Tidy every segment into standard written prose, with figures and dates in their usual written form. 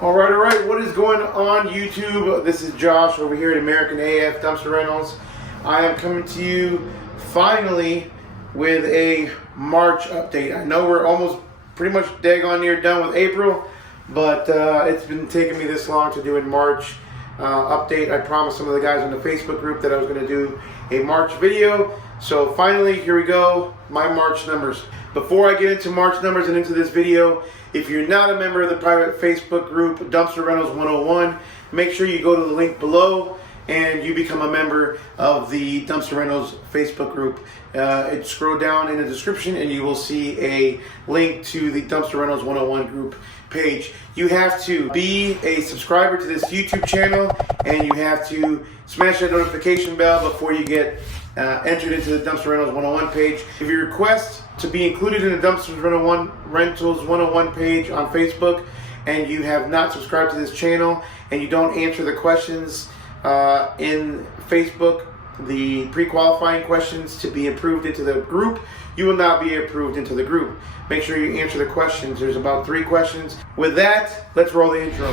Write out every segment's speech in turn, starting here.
All right. What is going on, YouTube? This is Josh over here at American AF Dumpster Rentals. I am coming to you finally with a March update. I know we're almost pretty much daggone near done with April, but it's been taking me this long to do a March update. I promised some of the guys on the Facebook group that I was going to do a March video. So finally, here we go, my March numbers. Before I get into March numbers and into this video, if you're not a member of the private Facebook group, Dumpster Rentals 101, make sure you go to the link below and you become a member of the Dumpster Rentals Facebook group. Scroll down in the description and you will see a link to the Dumpster Rentals 101 group page. You have to be a subscriber to this YouTube channel and you have to smash that notification bell before you get entered into the Dumpster Rentals 101 page. If you request to be included in the Dumpster Rentals 101 page on Facebook and you have not subscribed to this channel and you don't answer the questions in Facebook, the pre-qualifying questions to be approved into the group, you will not be approved into the group. Make sure you answer the questions. There's about 3 questions. With that, let's roll the intro.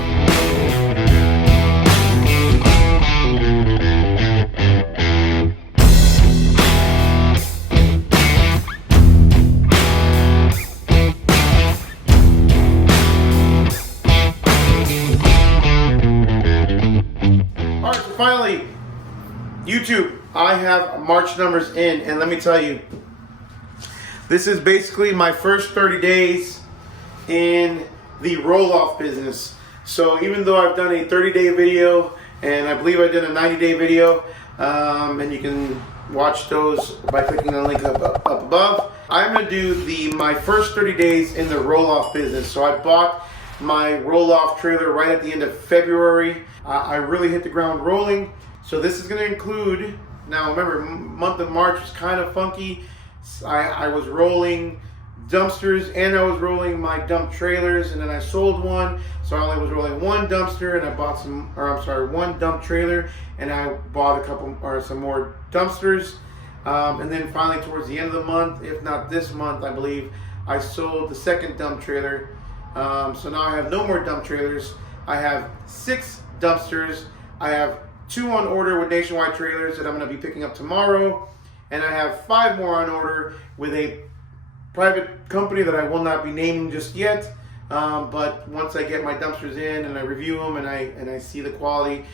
Finally, YouTube, I have March numbers in, and let me tell you, this is basically my first 30 days in the roll-off business. So even though I've done a 30-day video, and I believe I did a 90-day video, and you can watch those by clicking the link up above, I'm going to do my first 30 days in the roll-off business. So I bought my roll-off trailer right at the end of February. I really hit the ground rolling. So this is going to include, now remember, month of March was kind of funky. I was rolling dumpsters and I was rolling my dump trailers, and then I sold one. So I only was rolling one dumpster and I bought one dump trailer, and I bought some more dumpsters. And then finally towards the end of the month, if not this month, I believe, I sold the second dump trailer. So now I have no more dump trailers. I have 6 dumpsters. I have 2 on order with Nationwide Trailers that I'm going to be picking up tomorrow. And I have 5 more on order with a private company that I will not be naming just yet. But once I get my dumpsters in and I review them and I see the quality,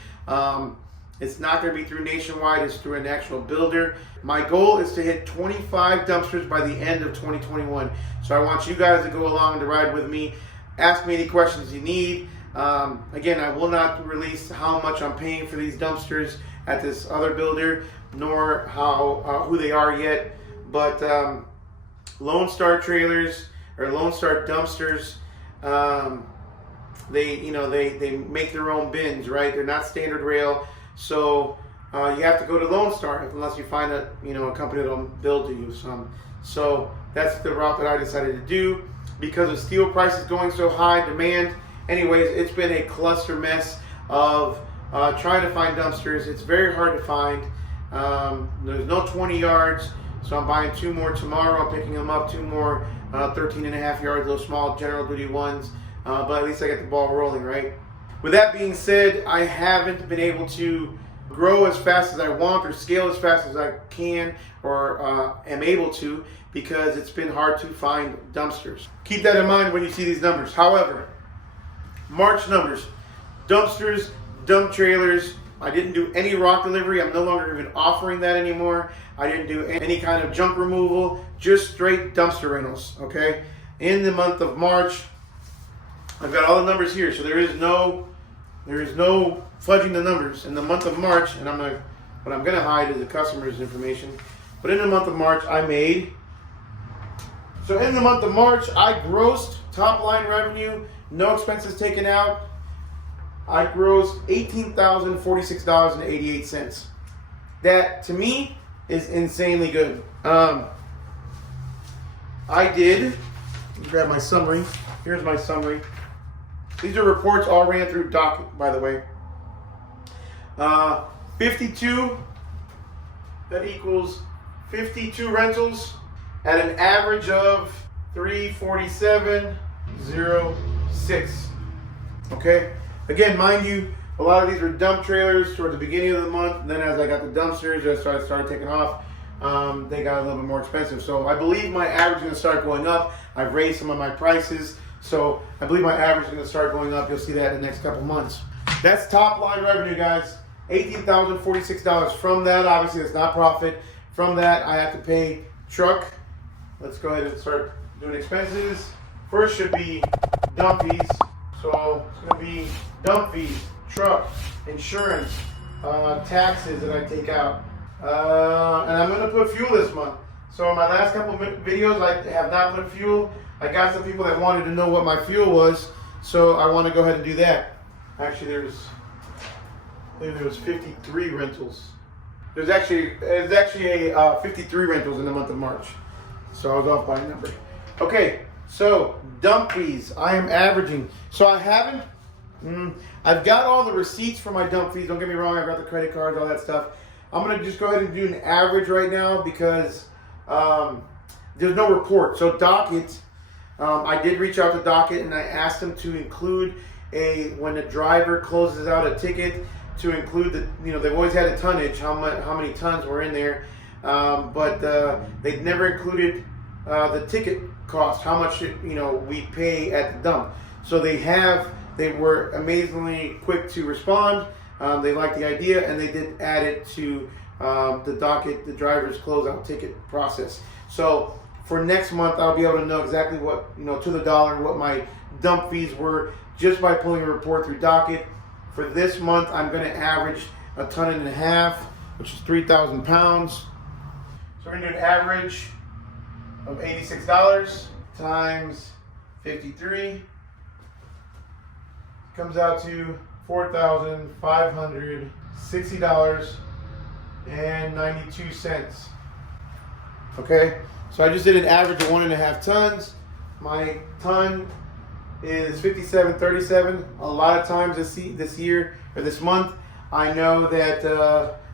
it's not going to be through Nationwide, it's through an actual builder. My goal is to hit 25 dumpsters by the end of 2021. So I want you guys to go along the ride with me. Ask me any questions you need. Again, I will not release how much I'm paying for these dumpsters at this other builder, nor who they are yet. But Lone Star Trailers or Lone Star Dumpsters, they make their own bins, right? They're not standard rail, so you have to go to Lone Star unless you find a company that'll build to you some. So that's the route that I decided to do because of steel prices going so high, demand. Anyways, it's been a cluster mess of trying to find dumpsters. It's very hard to find. There's no 20 yards, so I'm buying 2 more tomorrow. I'm picking them up, 2 more 13.5 yards, those small general duty ones. But at least I get the ball rolling, right? With that being said, I haven't been able to grow as fast as I want or scale as fast as I can or am able to because it's been hard to find dumpsters. Keep that in mind when you see these numbers. However, March numbers, dumpsters, dump trailers. I didn't do any rock delivery. I'm no longer even offering that anymore. I didn't do any kind of junk removal, just straight dumpster rentals, okay? In the month of March, I've got all the numbers here, so there is no fudging the numbers. In the month of March, and what I'm gonna hide is the customer's information, but in the month of March, I grossed top line revenue, no expenses taken out. I grossed $18,046.88. That to me is insanely good. I did grab my summary. Here's my summary. These are reports all ran through Docket, by the way. 52. That equals 52 rentals at an average of $347.06. Okay. Again, mind you, a lot of these were dump trailers toward the beginning of the month. And then as I got the dumpsters, I started taking off. They got a little bit more expensive. So I believe my average is going to start going up. I've raised some of my prices. So I believe my average is going to start going up. You'll see that in the next couple months. That's top line revenue, guys. $18,046. From that, obviously, that's not profit. From that, I have to pay truck. Let's go ahead and start doing expenses. First should be dump fees. So it's going to be dump fees, truck, insurance, taxes that I take out. And I'm going to put fuel this month. So in my last couple of videos, I have not put fuel. I got some people that wanted to know what my fuel was. So I want to go ahead and do that. Actually, there was 53 rentals. There's actually 53 rentals in the month of March. So I was off by a number. Okay, so dump fees. I am averaging. So I've got all the receipts for my dump fees. Don't get me wrong. I've got the credit cards, all that stuff. I'm going to just go ahead and do an average right now because there's no report. So Docket, I did reach out to Docket and I asked them to include when the driver closes out a ticket, to include they've always had a tonnage, how many tons were in there, but they've never included the ticket cost, how much we pay at the dump. So they were amazingly quick to respond. They liked the idea and they did add it to the Docket, the driver's closeout ticket process. So for next month, I'll be able to know exactly what, to the dollar, what my dump fees were just by pulling a report through Docket. For this month, I'm going to average 1.5 tons, which is 3,000 pounds. So we're going to do an average of $86 times 53. Comes out to $4,560.92. Okay, so I just did an average of 1.5 tons. My ton is 57.37. A lot of times this year or this month, I know that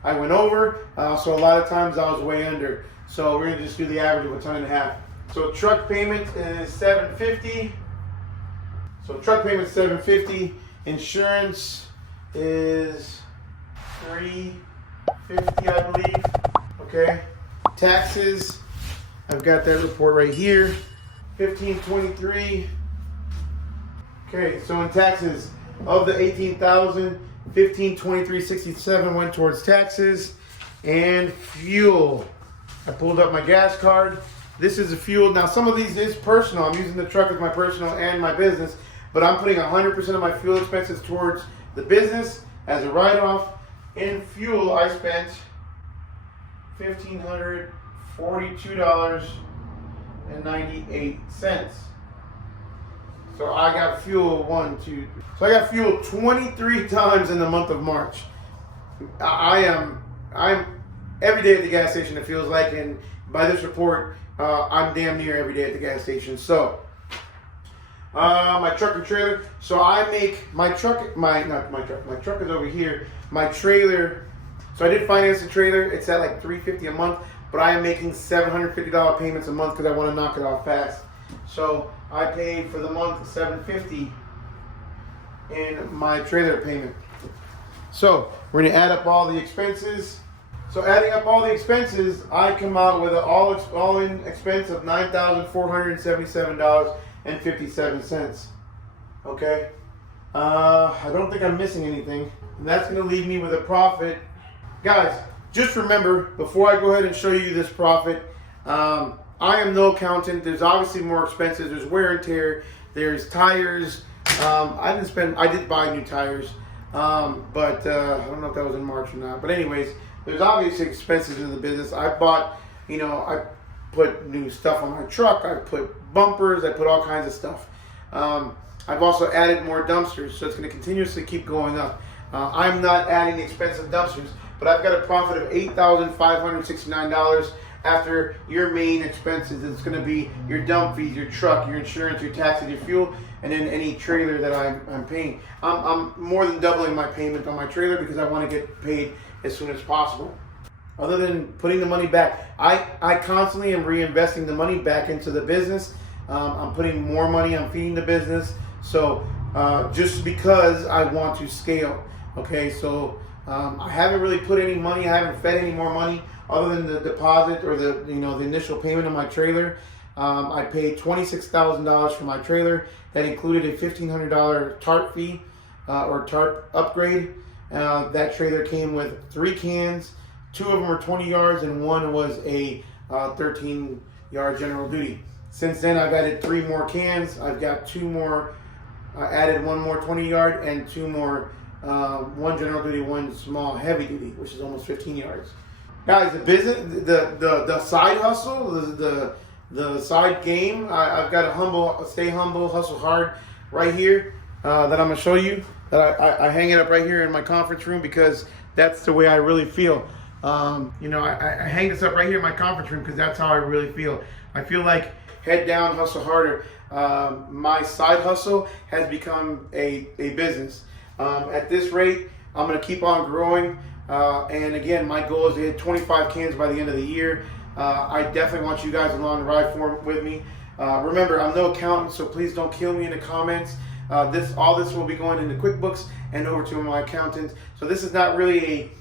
I went over. So a lot of times I was way under. So we're gonna just do the average of 1.5 tons. So truck payment is $750. So truck payment is $750. Insurance is $350, I believe. Okay. Taxes, I've got that report right here. $1,523. Okay, so in taxes, of the $18,000, $1,523.67 went towards taxes and fuel. I pulled up my gas card. This is the fuel. Now, some of these is personal. I'm using the truck as my personal and my business, but I'm putting 100% of my fuel expenses towards the business as a write-off. In fuel, I spent $1,542.98. So I got fuel So I got fuel 23 times in the month of March. I'm every day at the gas station, it feels like, and by this report, I'm damn near every day at the gas station. So my truck and trailer. So I make my truck is over here. My trailer. So I did finance the trailer. It's at like $350 a month, but I am making $750 payments a month because I want to knock it off fast. So I paid for the month $750 in my trailer payment. So we're gonna add up all the expenses. So adding up all the expenses, I come out with an all-in expense of $9,477.57. Okay. I don't think I'm missing anything. And that's gonna leave me with a profit. Guys, just remember, before I go ahead and show you this profit, I am no accountant. There's obviously more expenses. There's wear and tear. There's tires. I did buy new tires, but I don't know if that was in March or not. But anyways, there's obviously expenses in the business. I bought, I put new stuff on my truck. I put bumpers. I put all kinds of stuff. I've also added more dumpsters, so it's going to continuously keep going up. I'm not adding expensive dumpsters, but I've got a profit of $8,569 after your main expenses. It's going to be your dump fees, your truck, your insurance, your taxes, your fuel, and then any trailer that I'm paying. I'm more than doubling my payment on my trailer because I want to get paid as soon as possible. Other than putting the money back, I constantly am reinvesting the money back into the business. I'm putting more money, I'm feeding the business. So just because I want to scale. Okay, so I haven't really put any money, I haven't fed any more money other than the deposit or the initial payment of my trailer. I paid $26,000 for my trailer. That included a $1,500 tarp fee or tarp upgrade. That trailer came with 3 cans. 2 of them were 20 yards and 1 was a 13-yard general duty. Since then, I've added 3 more cans. I've got 2 more. I added 1 more 20-yard and 2 more 1 general duty, 1 small heavy duty, which is almost 15 yards. Guys, the business, the side hustle, the side game. I've got a stay humble, hustle hard right here that I'm gonna show you. That I hang it up right here in my conference room because that's the way I really feel. I hang this up right here in my conference room because that's how I really feel. I feel like head down, hustle harder. My side hustle has become a business. At this rate, I'm going to keep on growing. And again, my goal is to hit 25 cans by the end of the year. I definitely want you guys along the ride with me. Remember, I'm no accountant, so please don't kill me in the comments. All this will be going into QuickBooks and over to my accountant. So this is not really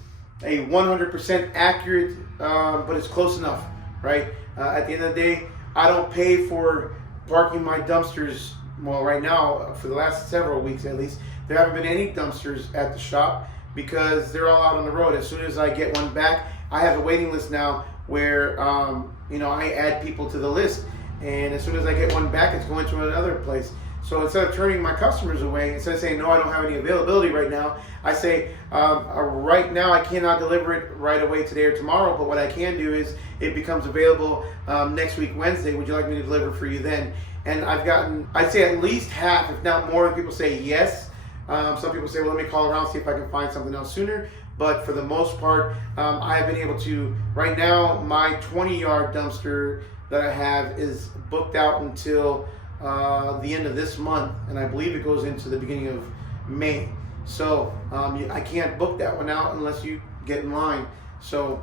a 100% accurate, but it's close enough, right? At the end of the day, I don't pay for parking my dumpsters. Well, right now, for the last several weeks at least, there haven't been any dumpsters at the shop because they're all out on the road. As soon as I get one back, I have a waiting list now where I add people to the list, and as soon as I get one back, it's going to another place. So instead of turning my customers away, instead of saying, no, I don't have any availability right now, I say, right now I cannot deliver it right away today or tomorrow, but what I can do is it becomes available next week, Wednesday. Would you like me to deliver for you then? And I've gotten, I'd say at least half, if not more, people say yes. Some people say, well, let me call around, see if I can find something else sooner. But for the most part, I have been able to, right now, my 20-yard dumpster that I have is booked out until the end of this month, and I believe it goes into the beginning of May. So I can't book that one out unless you get in line. So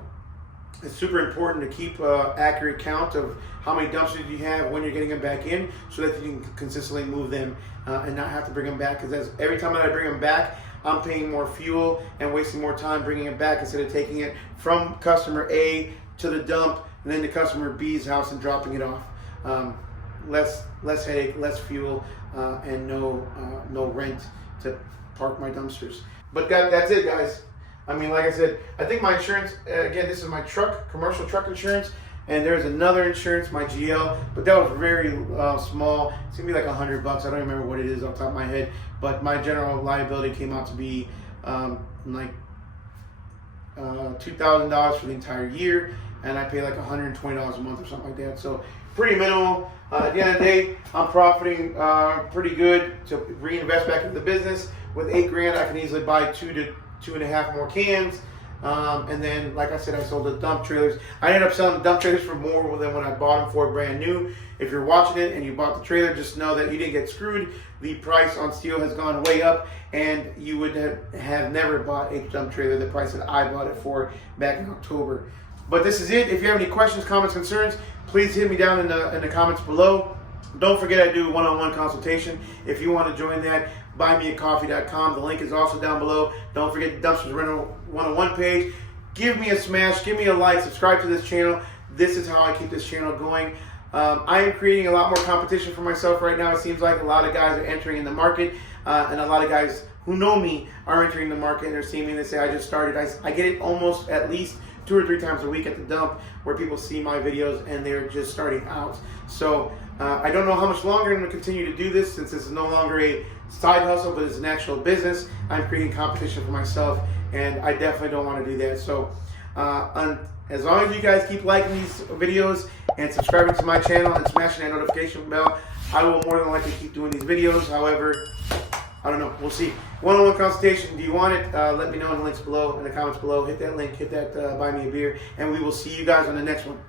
it's super important to keep accurate count of how many dumpsters you have, when you're getting them back in, so that you can consistently move them and not have to bring them back. Because every time that I bring them back, I'm paying more fuel and wasting more time bringing it back instead of taking it from customer A to the dump and then to customer B's house and dropping it off. Less headache, less fuel, and no rent to park my dumpsters. But that's it, guys. I mean, like I said, I think my insurance, again, this is my commercial truck insurance, and there's another insurance, my GL, but that was very small. It's gonna be like $100. I don't remember what it is off the top of my head, but my general liability came out to be like $2,000 for the entire year, and I pay like $120 a month or something like that. So pretty minimal. At the end of the day, I'm profiting pretty good to reinvest back into the business. With $8,000, I can easily buy 2 to 2.5 more cans. And then, like I said, I sold the dump trailers. I ended up selling the dump trailers for more than when I bought them for brand new. If you're watching it and you bought the trailer, just know that you didn't get screwed. The price on steel has gone way up, and you would have never bought a dump trailer the price that I bought it for back in October. But this is it. If you have any questions, comments, concerns, please hit me down in the comments below. Don't forget I do one-on-one consultation. If you want to join that, buymeacoffee.com. The link is also down below. Don't forget the Dumpsters Rental 101 page. Give me a smash, give me a like, subscribe to this channel. This is how I keep this channel going. I am creating a lot more competition for myself right now. It seems like a lot of guys are entering in the market, and a lot of guys who know me are entering the market, and they're seeing me and they say, I just started. I get it almost at least 2 or 3 times a week at the dump where people see my videos and they're just starting out. So I don't know how much longer I'm going to continue to do this, since this is no longer a side hustle, but it's an actual business. I'm creating competition for myself, and I definitely don't want to do that. So as long as you guys keep liking these videos and subscribing to my channel and smashing that notification bell, I will more than likely keep doing these videos. However, I don't know. We'll see. One-on-one consultation. Do you want it? Let me know in the links below, in the comments below. Hit that link. Hit that buy me a beer. And we will see you guys on the next one.